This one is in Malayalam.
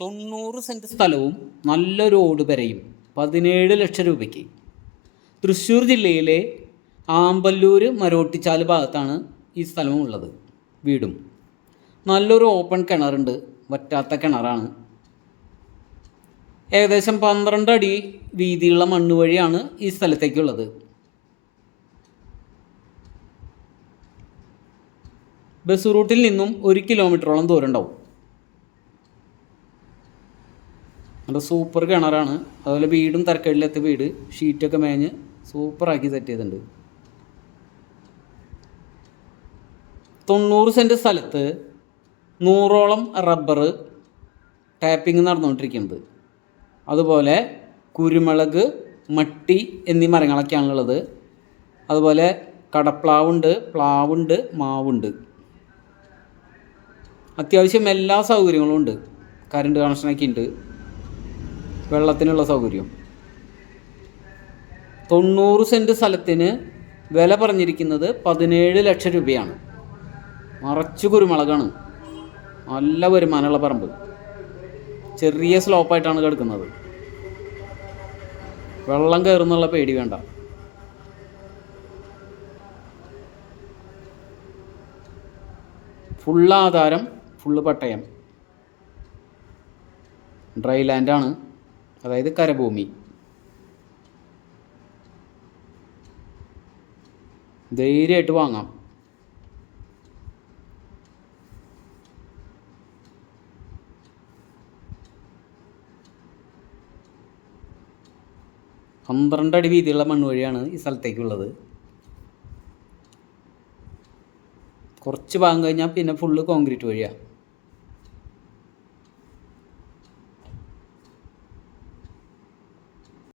തൊണ്ണൂറ് സെന്റ് സ്ഥലവും നല്ലൊരു ഓട് പെരയും പതിനേഴ് ലക്ഷം രൂപയ്ക്ക്. തൃശ്ശൂർ ജില്ലയിലെ ആമ്പല്ലൂർ മരോട്ടിച്ചാൽ ഭാഗത്താണ് ഈ സ്ഥലവും ഉള്ളത് വീടും. നല്ലൊരു ഓപ്പൺ കിണറുണ്ട് വറ്റാത്ത കിണറാണ്. ഏകദേശം പന്ത്രണ്ട് അടി വീതിയുള്ള മണ്ണ് വഴിയാണ് ഈ സ്ഥലത്തേക്കുള്ളത്. ബസ് റൂട്ടിൽ നിന്നും ഒരു കിലോമീറ്ററോളം ദൂരം ഉണ്ടാവും. നല്ല സൂപ്പർ കിണറാണ്. അതുപോലെ വീടും തരക്കേടിലെത്തിയ വീട് ഷീറ്റൊക്കെ മേഞ്ഞ് സൂപ്പറാക്കി സെറ്റ് ചെയ്തിട്ടുണ്ട്. തൊണ്ണൂറ് സെന്റ് സ്ഥലത്ത് നൂറോളം റബ്ബർ ടാപ്പിംഗ് നടന്നുകൊണ്ടിരിക്കുന്നത് അതുപോലെ കുരുമുളക് മട്ടി എന്നീ മരങ്ങളൊക്കെയാണുള്ളത് അതുപോലെ കടപ്ലാവുണ്ട് പ്ലാവുണ്ട് മാവുണ്ട്. അത്യാവശ്യം എല്ലാ സൗകര്യങ്ങളും ഉണ്ട്. കറണ്ട് കണക്ഷനൊക്കെ ഉണ്ട്. വെള്ളത്തിനുള്ള സൗകര്യം. തൊണ്ണൂറ് സെന്റ് സ്ഥലത്തിന് വില പറഞ്ഞിരിക്കുന്നത് പതിനേഴ് ലക്ഷം രൂപയാണ്. മറച്ചു കുരുമുളകാണ്. നല്ല വരുമാനമുള്ള പറമ്പ്. ചെറിയ സ്ലോപ്പായിട്ടാണ് കിടക്കുന്നത് വെള്ളം കയറുന്നുള്ള പേടി വേണ്ട. ഫുള്ള് ആധാരം ഫുള്ള് പട്ടയം. ഡ്രൈ ലാൻഡാണ്. അതായത് കരഭൂമി. ധൈര്യമായിട്ട് വാങ്ങാം. പന്ത്രണ്ട് അടി വീതിയുള്ള മണ്ണ് വഴിയാണ് ഈ സ്ഥലത്തേക്കുള്ളത്. കുറച്ച് ഭാഗം കഴിഞ്ഞാൽ പിന്നെ ഫുള്ള് കോൺക്രീറ്റ് വഴിയാണ്